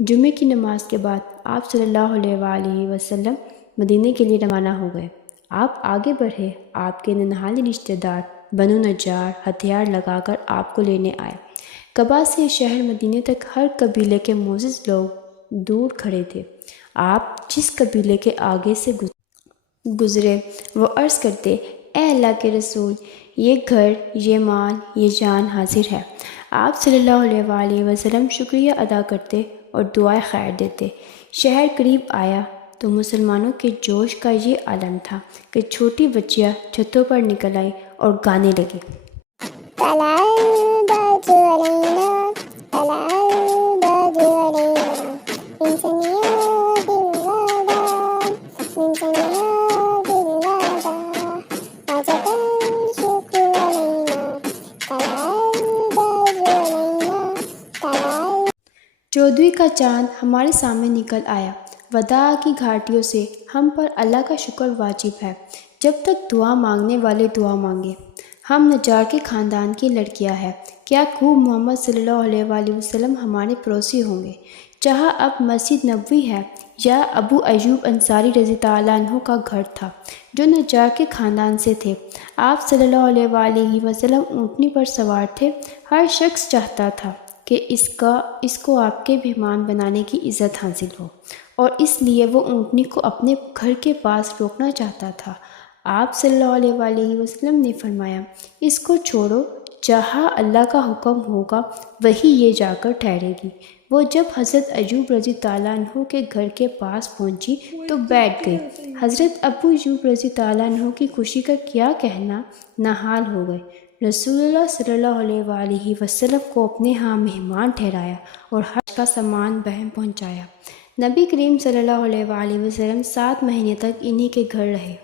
جمعے کی نماز کے بعد آپ صلی اللہ علیہ وآلہ وسلم مدینے کے لیے روانہ ہو گئے۔ آپ آگے بڑھے۔ آپ کے ننہالے رشتہ دار بنو نجار ہتھیار لگا کر آپ کو لینے آئے۔ قبا سے شہر مدینے تک ہر قبیلے کے معزز لوگ دور کھڑے تھے۔ آپ جس قبیلے کے آگے سے گزرے وہ عرض کرتے، اے اللہ کے رسول، یہ گھر، یہ مال، یہ جان حاضر ہے۔ آپ صلی اللہ علیہ وآلہ وسلم شکریہ ادا کرتے اور دعائے خیر دیتے۔ شہر قریب آیا تو مسلمانوں کے جوش کا یہ عالم تھا کہ چھوٹی بچیاں چھتوں پر نکل آئیں اور گانے لگیں۔ طلع البدر علينا طلع البدر علينا من ثنيات الوداع من ثنيات الوداع وجب الشكر علينا طلع البدر علينا طلع چودھویں کا چاند ہمارے سامنے نکل آیا۔ وداع کی گھاٹیوں سے ہم پر اللہ کا شکر واجب ہے جب تک دعا مانگنے والے دعا مانگے۔ ہم نجار کے خاندان کی لڑکیاں ہیں۔ کیا خوب محمد صلی اللہ علیہ وآلہ وسلم ہمارے پڑوسی ہوں گے۔ جہاں اب مسجد نبوی ہے یا ابو ایوب انصاری رضی اللہ عنہ کا گھر تھا جو نجار کے خاندان سے تھے۔ آپ صلی اللہ علیہ وآلہ وسلم اونٹنی پر سوار تھے۔ ہر شخص چاہتا تھا کہ اس کو آپ کے مہمان بنانے کی عزت حاصل ہو، اور اس لیے وہ اونٹنی کو اپنے گھر کے پاس روکنا چاہتا تھا۔ آپ صلی اللہ علیہ وآلہ وسلم نے فرمایا، اس کو چھوڑو، جہاں اللہ کا حکم ہوگا وہیں یہ جا کر ٹھہرے گی۔ وہ جب حضرت ایوب رضی اللہ عنہ کے گھر کے پاس پہنچی تو بیٹھ گئی۔ حضرت ابو ایوب رضی اللہ عنہ کی خوشی کا کیا کہنا، نہال ہو گئے۔ رسول اللہ صلی اللہ علیہ وآلہ وسلم کو اپنے ہاں مہمان ٹھہرایا اور حج کا سامان بہم پہنچایا۔ نبی کریم صلی اللہ علیہ وآلہ وسلم 7 مہینے تک انہی کے گھر رہے۔